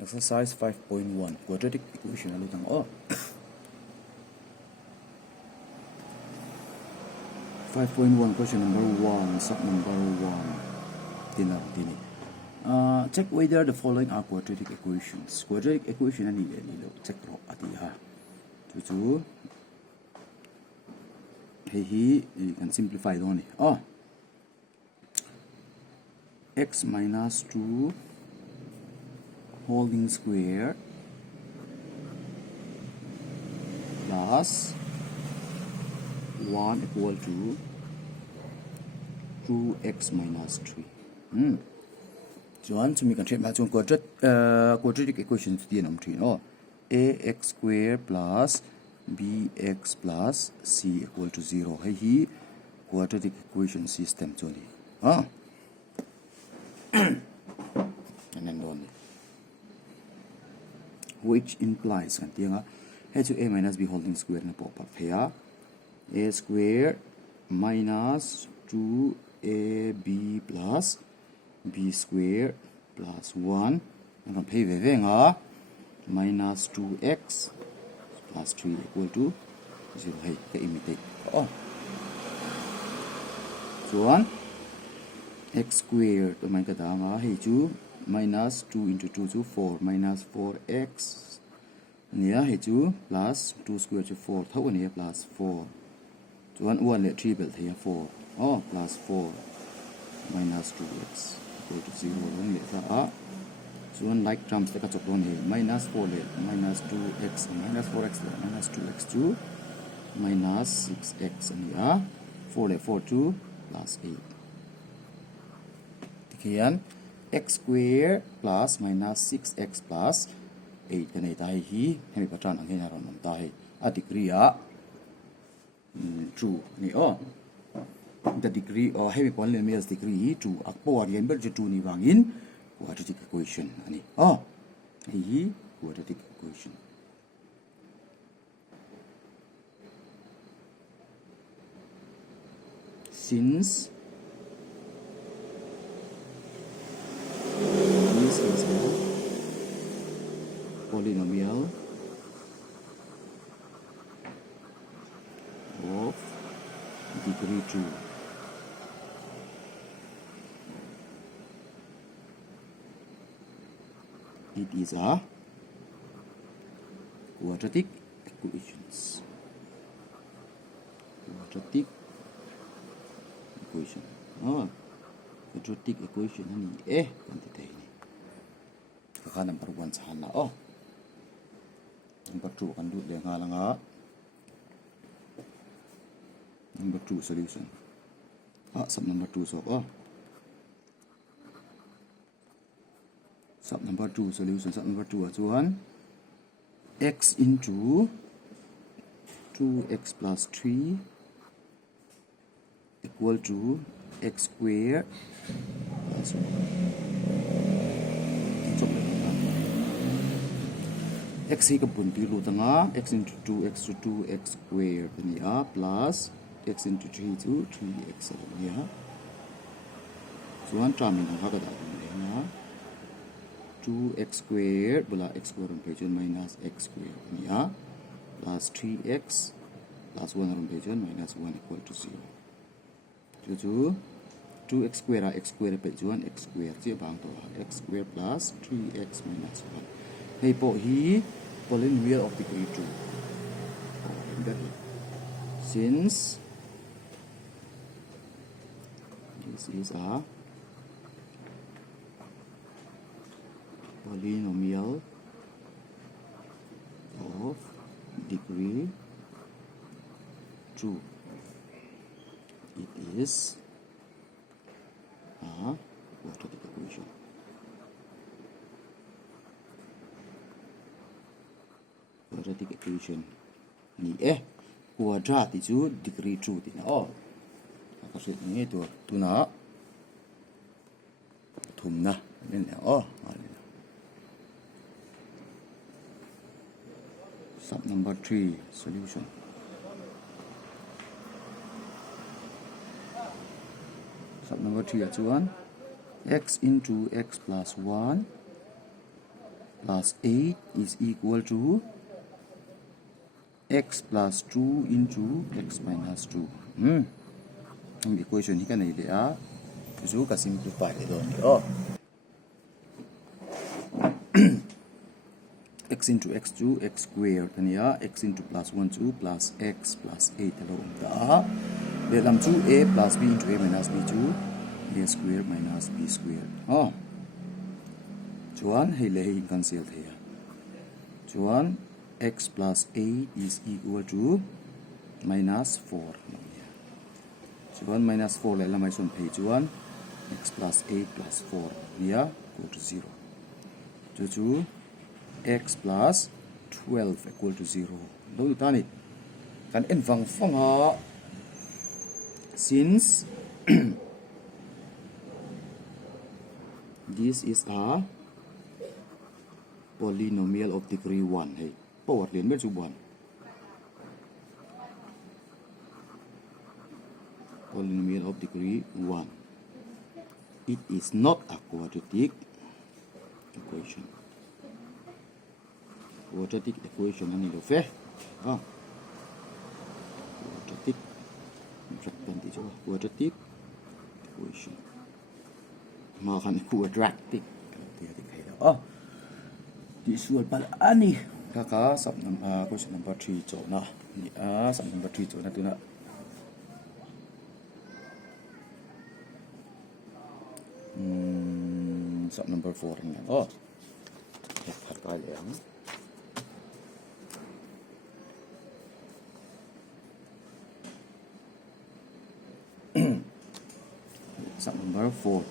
Exercise 5.1 quadratic equation ali tang oh 5.1 question number 1 sub number 1 tina tini check whether the following are quadratic equations. Quadratic equation ani le lo check ro ati ha chu he you can simplify it only x minus 2 holding square plus 1 equal to 2x minus 3. Chuan chumi kan thema chung quadratic equations ti nam thin ax square plus bx plus c equal to 0 hi quadratic equation system choli and then only which implies kan tianga h to a minus b holding square na pop up here a square minus 2ab plus b square plus 1 and pay ve nga minus 2x plus 3 equal to 0 hey ka imitate so 1 x square to man ka da nga hey chu minus 2 into 2 to 4 minus 4x nia he chu plus 2 square to 4 thau ania plus 4 so 1 le 3 bel thia 4 plus 4 minus 2x equal to 0 long le tha so 1 like terms ta ka chok don he minus 4 le minus 2x minus 4x le minus 2x to minus 6x ania 4 le 4 to plus 8 tikian x square plus minus 6x plus 8 kan ai tai hi hemi patran ang hena ron ta hi a degree true ni the degree or heavy polynomials degree 2 akpo arian ber je 2 ni wangin quadratic equation ani hi quadratic equation since this is a polynomial of degree 2 it is a quadratic equation quadratic equation ani kan ni ka number 1 sa hala number 2 kan du le nga la nga number 2 solution sub number 2 so sub number 2 solution sub number 2 chuan x into 2x plus 3 equal to x square plus 1 x hi ka bunti lu tanga x into 2x to 2x square nia plus x into 3 to 3x nia so one term in ha ka da nia 2x square bula x square on page minus x square nia plus 3x plus 1 on page minus 1 equal to 0 to 2x square x square page 1 x square chi bang to x square plus 3x minus 1 hey po hi polynomial of degree 2 since this is a polynomial of degree 2 it is a quadratic equation quadratic equation ni quadratic chu degree 2 ti na ka se ni to tuna thumna nen sub number 3 solution sub number 3 at 1 x into x plus 1 plus 8 is equal to x plus 2 into x minus 2. Equation here này là chú cả simplify để rồi nữa. X into x2 x squared này x into plus 1 2 plus x plus 8 alone đó. Để làm chú a plus b into a minus b2 a squared minus b squared. Chuan hay là hình cancel thế. Chuan x plus 8 is equal to minus 4. Chuan minus 4 lại là mấy xuân thầy chuan x plus 8 plus 4 here go to 0. Chú x plus 12 equal to 0. Đâu ta này kan en vang phong ha since this is a polynomial of degree 1 hay power liền bên số 1. Polynomial of degree 1. It is not a quadratic equation. Quadratic equation anh hiểu phê. Quadratic quadratic equation. Mà khăn quadratic thì hay đó. This will be any kaka sub number question number 3 chỗ na. Sub number 3 chỗ na tu na. Sub number 4 anh em. Thật cái gì không? Sub number 4.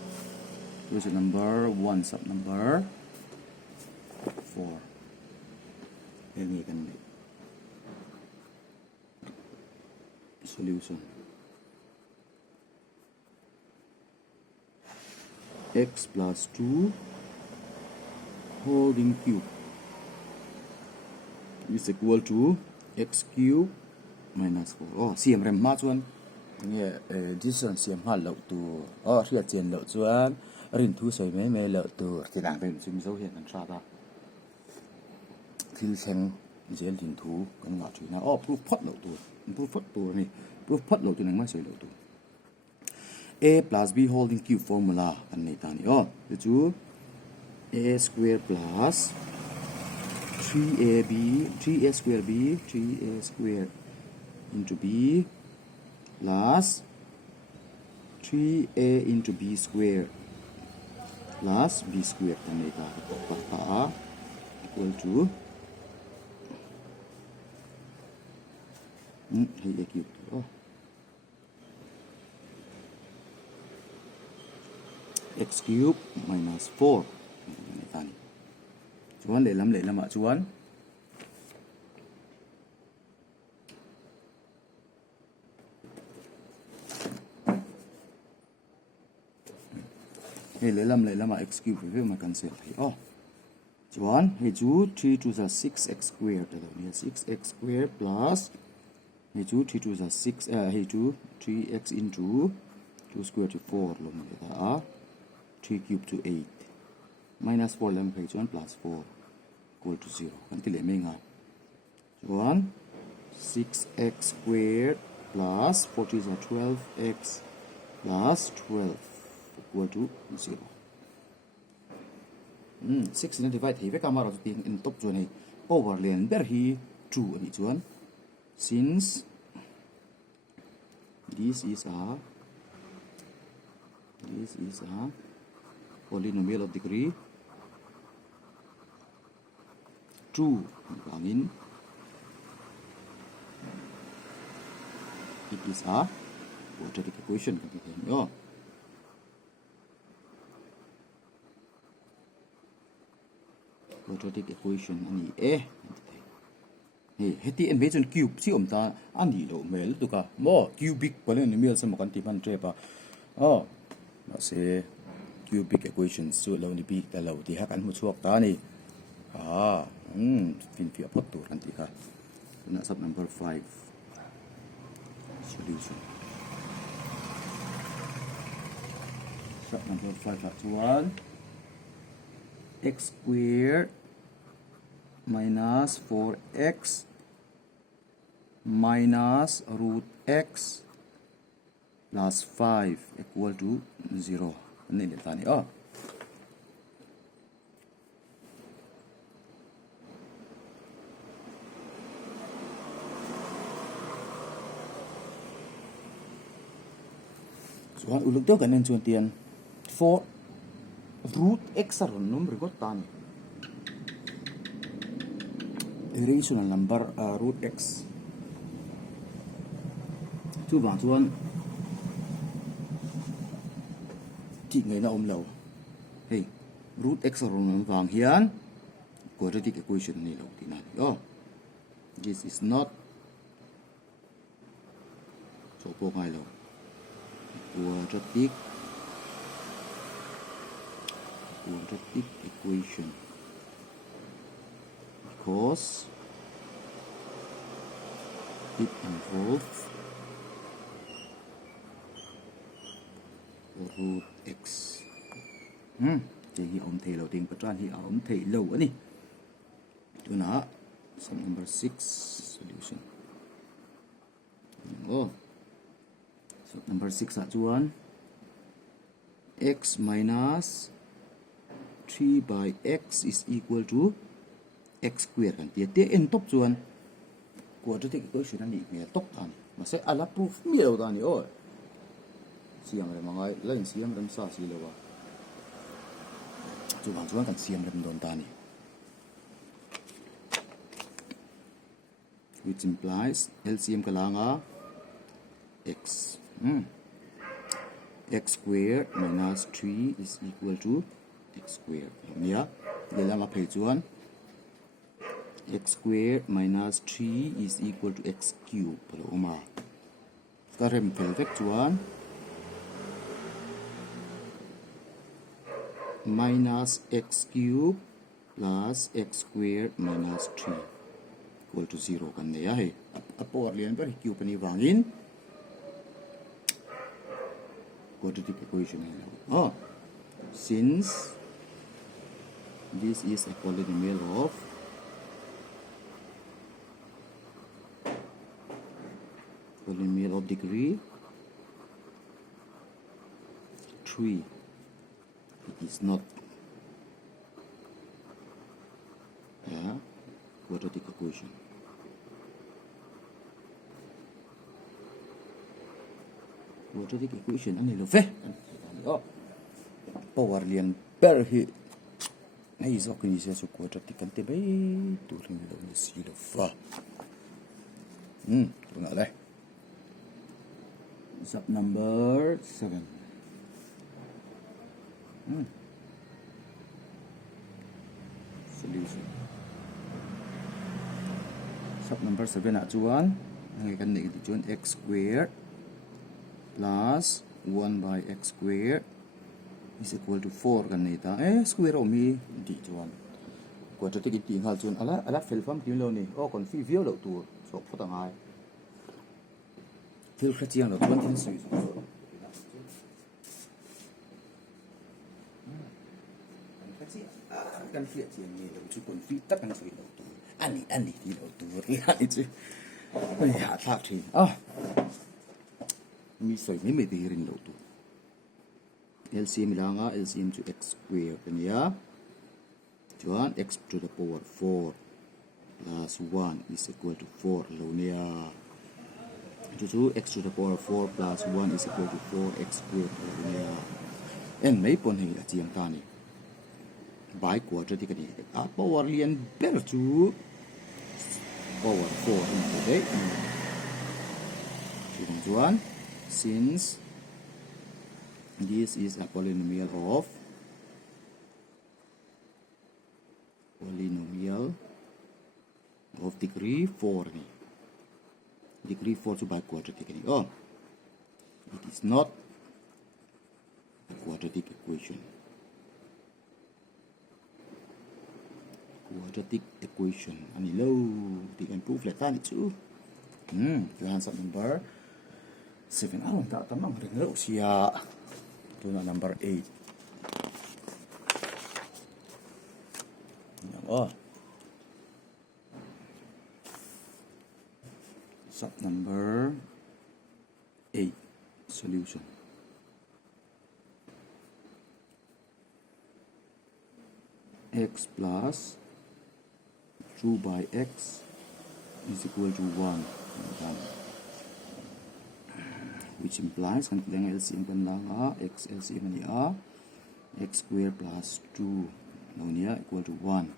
Question number 1 sub number 4. Đây nghe cần solution. X plus 2 holding cube is equal to x cube minus 4. Xiêm rem ma chuan nghe distance xiêm ha lậu tu riết chen lậu chuan rin thu soi me lậu tu thì đang bên sim dấu hiện ra ta thil sen zel rin thu kan ngọ china proof phot lậu tu này proof phot lậu tu nang ma soi lậu tu a plus b holding cube formula an nei ta ni the chu a square plus 3ab 3a square b 3a square into b plus 3a into b square plus b square tan nei ta equal to hay a cube x cube minus 4 chuan để làm ạ chuan để làm ạ x cube với mà cancel thấy chuan hay chú 3 to the 6x squared là 6x squared plus hay chú 3 to the 6 hay chú 3x into 2 square to 4 luôn rồi 3 cube to 8 minus 4 làm phải chuan plus 4 equal to 0 kan ti le me nga chuan 6x squared plus 4 is 12x plus 12 equal to 0. 6 in divide hi ve ka maro tin in top chuan hi power len ber hi 2 ani chuan since this is a polynomial of degree 2 in it is a quadratic equation kan ti thấy quadratic equation ani heti em chun cube si ta ani lo mel tu ka mo cubic polynomial sa makan ti man trepa ma se cubic equation so lo ni bi ta lo ti ha kan mu chuak ta ni fin fi apot tu kan ti ka na sub number 5 solution sub number 5 là chuan x squared minus 4x minus root x plus 5 equal to 0. Ini dia tadi. Oh. So, ulit tu kan yang cuan for root x are number got tani. Irrational number root x. Tu bang cuan chỉ người na lâu. Hey, root x are number vang hian quadratic equation ni lâu thì nè. Oh, this is not so po ngay lâu. Quadratic equation because it involves root x. Jadi ông thầy đầu tiên bắt thì ông thầy lâu á nè. Itu na sum number 6 solution. Oh. So number 6 at one x minus 3 by x is equal to x squared kan tiệt in top chuan quadratic equation ani nge top tan ma se ala proof mi lo ta ni o siam re mangai lain siam ram sa si lo wa chu bang chuan kan siam ram don ta ni which implies LCM kalanga x x squared minus 3 is equal to x squared. Nia, dalam apa tuan? X squared minus 3 is equal to x cubed. Kalau umar. Sekarang perfect tuan. Minus x cubed plus x squared minus 3 equal to 0 kan dia. Hey, apa artian ber cube ni bangin? Quadratic equation ni. Oh, since this is a polynomial of degree 3, it is not a quadratic equation. Quadratic equation ani lo fe. Oh, power lian per hi. Này do cái gì sẽ quadratic kan te bai tu ring lo ni si lo fa. Tu ngah đây. Sub number 7. Solution. Sub number 7 nak cuan. Ngai kan ni kita cuan x squared plus 1 by x squared is equal to 4 kan ni ta square of mi di chuan quadratic ti ngal chuan ala fel fam kim lo ni o kon fi view lo tu so pho tang ai fil kha chiang lo tuan tin sui kan fi chiang ni lo chu kon fi tak kan sui lo tu ani ti lo tu ri ha chu ai ha thak thi mi soi mi me ti rin lo tu LCM ilanga LCM to x squared kan ya chuan x to the power 4 plus 1 is equal to 4 lo nia chu x to the power 4 plus 1 is equal to 4x squared lo nia en mai pon hi a chiang ta ni by quadratic ni a power lian ber chu power 4 in today chuan since this is a polynomial of degree 4 ni. Degree 4 to by quadratic ni. Oh, it is not a quadratic equation. Quadratic equation. Ani low the improve like that too. The answer number 7. Ah, tak tamam ring lo sia. Tu na number 8. Oh. Sub number 8, solution. X plus 2 by x is equal to 1, which implies LCM x LCM x squared plus 2 equal to 1.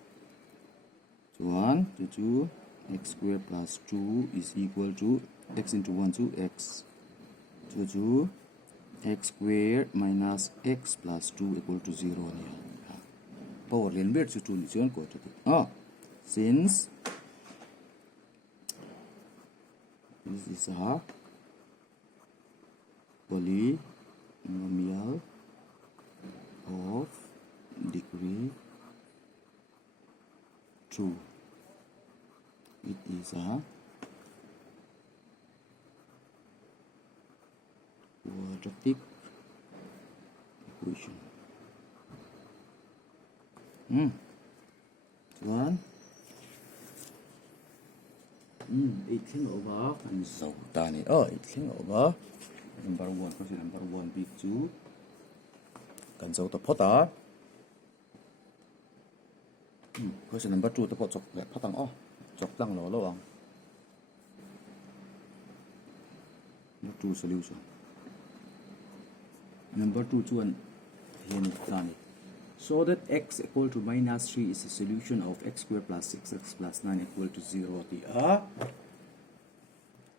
So 1 to 2, x squared plus 2 is equal to x into 1 to x. So 2, x squared minus x plus 2 equal to 0. Power line bit to 2 quadratic. Since this is a polynomial of degree 2, it is a quadratic equation. One. 18 over and so tani. 18 over number 1 because number 1 big 2 can so the potter. Because number 2 the pot chok let patang chok lang lo number 2 solution. Number 2 1 here tani. So that x equal to minus 3 is the solution of x squared plus 6x plus 9 equal to 0. The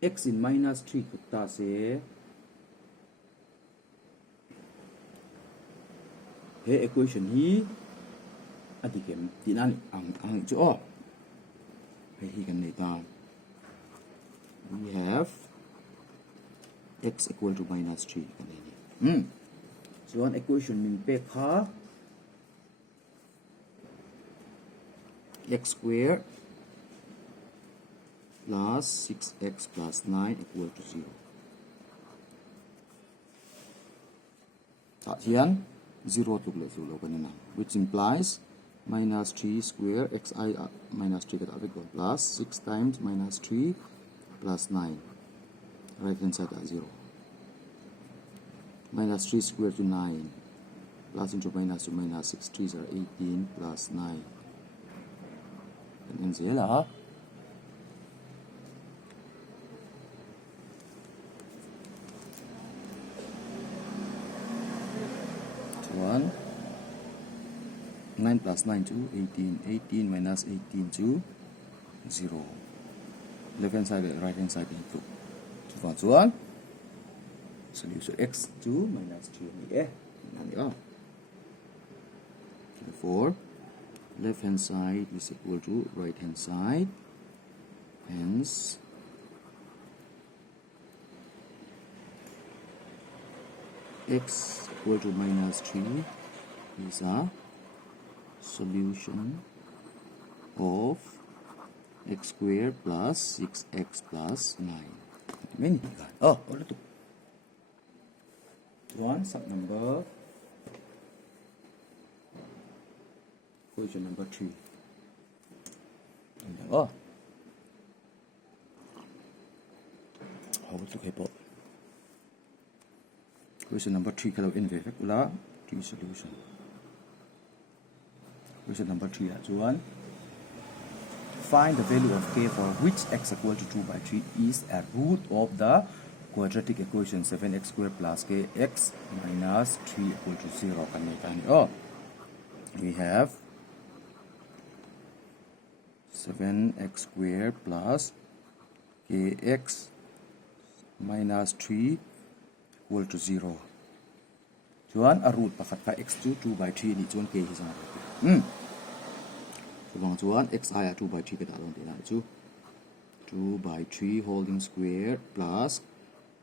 x in minus 3 kutta se he equation hi adikem tinani ang cho he can neta we have x equal to minus 3 so one equation min pe kha x squared plus 6x plus 9 equal to 0. Here 0 to 0 which implies minus 3 square xi minus 3 plus 6 times minus 3 plus 9. Right hand side 0. Minus 3 square to 9 plus into minus to minus 6 3s are 18 plus 9. And then 1 9 plus 9 to 18 18 minus 18 to 0 left hand side right hand side into 1 solution x 2 minus 3 therefore left hand side is equal to right hand side, hence x equal to minus 3 is a solution of x squared plus 6x plus 9. Many. Order 2. 1 sub number equation number 3. How to keep up? Question number 3 kalau inverse ula 3 solution. Question number 3 1. Find the value of k for which x equal to 2 by 3 is a root of the quadratic equation 7x squared plus kx minus 3 equal to 0. We have 7x squared plus kx minus 3 equal to 0. Chuan a root pakat x to 2 by 3 ni chuan k hi sang. So long chuan x I 2 by 3 ka dalon dina chu 2 by 3 holding square plus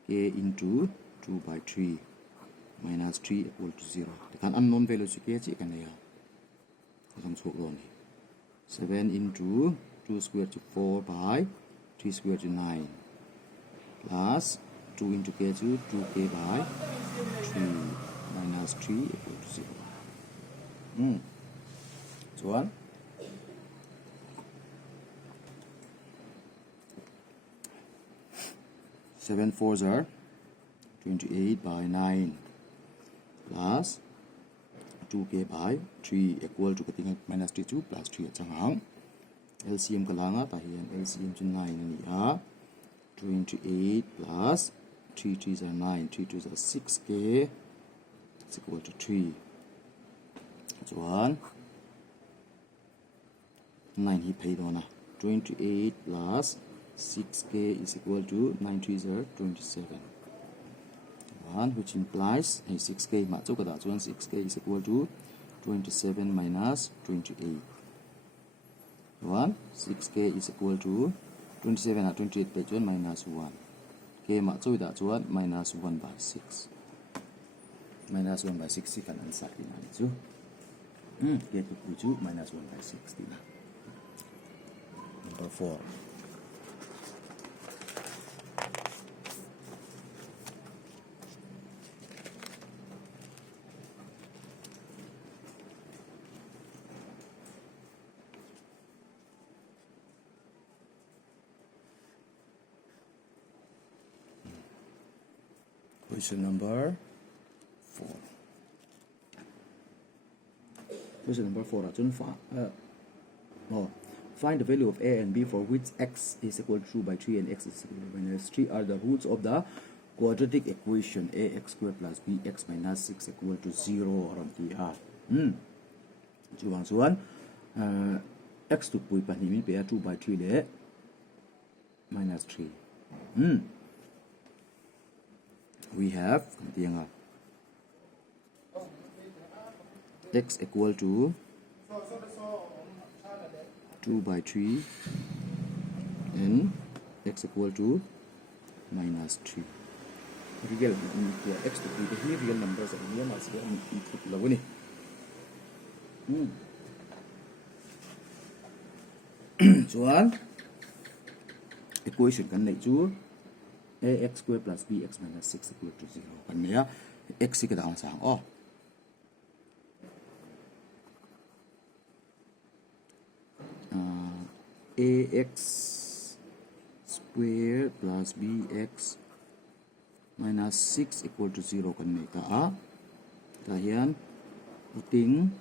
k into 2 by 3 minus 3 equal to 0. Kan unknown value chu k chi kan ya. Sam chok lo ni. 7 into 2 square to 4 by 3 square to 9 plus 2 into k to 2k by 3 minus 3 equal to 0. So one. 7 4s are 28 by 9 plus 2k by 3 equal to katinga minus 32 plus 3 chang LCM kalanga tahian LCM to 9 ani a 28 plus 3 3s are 9 3 2s are 6k is equal to 3 so 1 9 he paid on 28 plus 6k is equal to 9 3s are 27 1 which implies 6k ma chu kada chuan 6k is equal to 27 minus 28 1 6k is equal to 27 at 28 pe chuan minus 1 k ma chu da chuan minus 1 by 6 minus 1 by 6 kan answer ni mani chu k to chu minus 1 by 6 din number 4. Question number 4. Question number 4 find the value of a and b for which x is equal to 2 by 3 and x is equal to minus 3 are the roots of the quadratic equation ax squared plus bx minus 6 equal to 0 or the r. X to pui pa ni pe 2 by 3 le minus 3. We have x equal to 2 by 3 and x equal to minus 3. Real x to be the real numbers and here must be equal. So equation kan nei chu ax squared plus bx minus 6 equal to 0 kan ya x ka dang sang ax squared plus bx minus 6 equal to 0 kan nei ka hian putting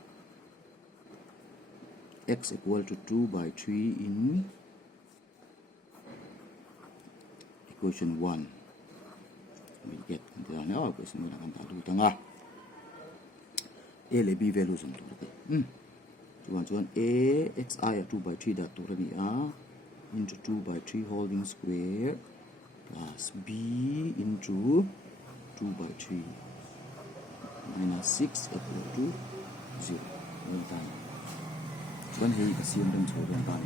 x equal to 2 by 3 in equation 1 we get now equation 1 kan ta du tanga a le b values on to chuan a xi 2 by 3 that to ni into 2 by 3 holding square plus b into 2 by 3 minus 6 equal to 0 all time chuan hei assume them so don tan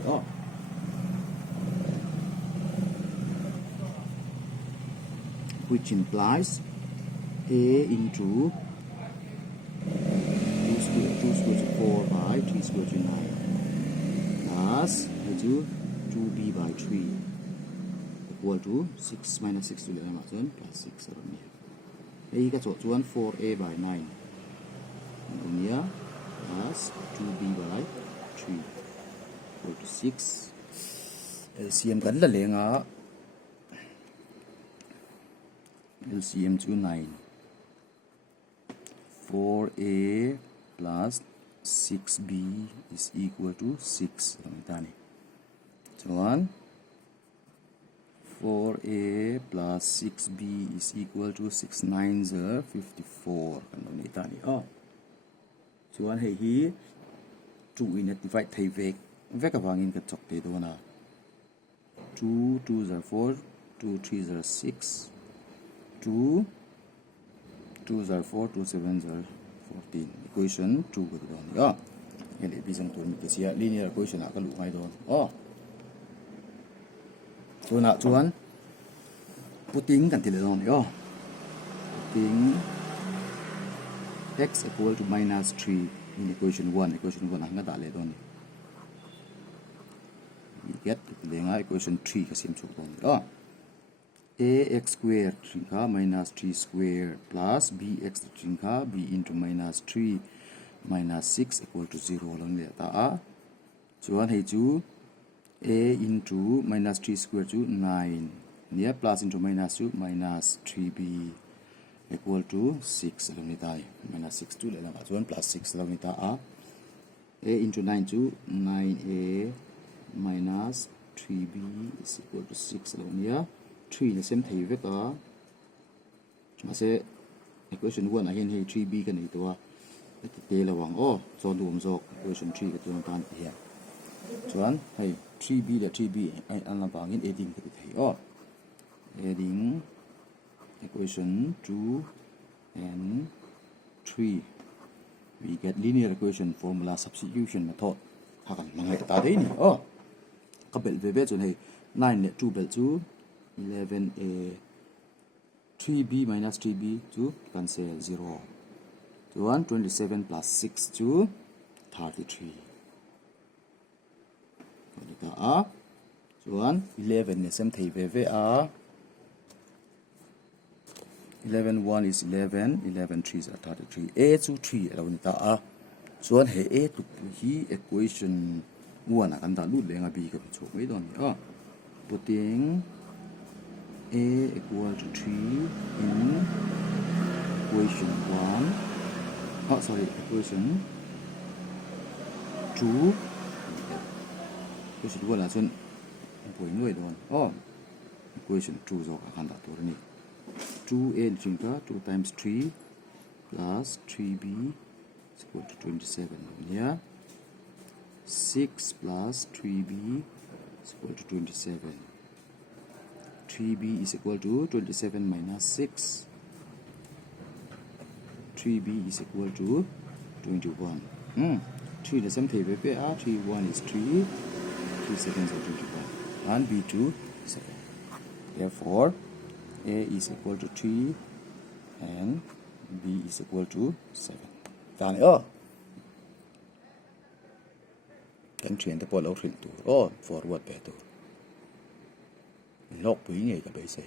which implies a into 2 square to 4 by 3 square to 9 plus 2b by 3 equal to 6 minus 6 to 11 plus 6 around here. A ka chuan 4a by 9 around here plus 2b by 3 equal to 6. LCM kan la lenga LCM to 9 4a plus 6b is equal to 6 so 4a plus 6b is equal to 6 9s are 54 so hey hi 2 in divide thai vek awangin ka chok te do na 2 2s are 4 2 3s are 6 2 2s are 4 2 7s are 14 equation 2 ko do ni ele bisang to mi sia linear equation ka lu ngai do so na chuan putting kan tile do ni putting x equal to minus 3 in equation 1 hanga da le do ni we get lenga equation 3 ka sim chu do ni ax squared trinka minus 3 squared plus bx trinka b into minus 3 minus 6 equal to 0 long le ta chuan hei chu a into minus 3 square chu 9 near plus into minus 2 minus 3b equal to 6 along ni tai minus 6 2 le la chuan plus 6 along ni ta a into 9 to 9a minus 3b is equal to 6 along ni 3 le sem thei ve ka ma se equation 1 a hen hei 3b kan ni to te lawang o chon dum jok equation 3 ka tuan tan hian chuan hei 3b le 3b ai an la bangin adding ka thei o adding equation 2 and 3 we get linear equation formula substitution method hakan mangai ta dei ni o ka bel ve ve chun hei 9 le 2 bel chu 11a 3b minus 3b to cancel 0 27 plus 6 to 33 ta a chuan 11 le sem thei ve ve a 11 1 is 11 11 3 is 33 a to 3 alo ni ta a chuan he a to hi equation 1 kan da lu lenga b ka chu mai don ni a putting a equal to 3 in equation 1 equation 2 equation 1 là xuân buổi nuôi luôn equation 2 rồi kan da tur ni 2a ching ka 2 times 3 plus 3b is equal to 27 yeah 6 plus 3b is equal to 27 3b is equal to 27 minus 6 3b is equal to 21 3 the same thing 3 1 is 3 3 seconds are 21 and b2 is 7 therefore a is equal to 3 and b is equal to 7 done kan chuyển tới bộ lâu chuyển tu forward về tu log bấy ngày cả bấy xây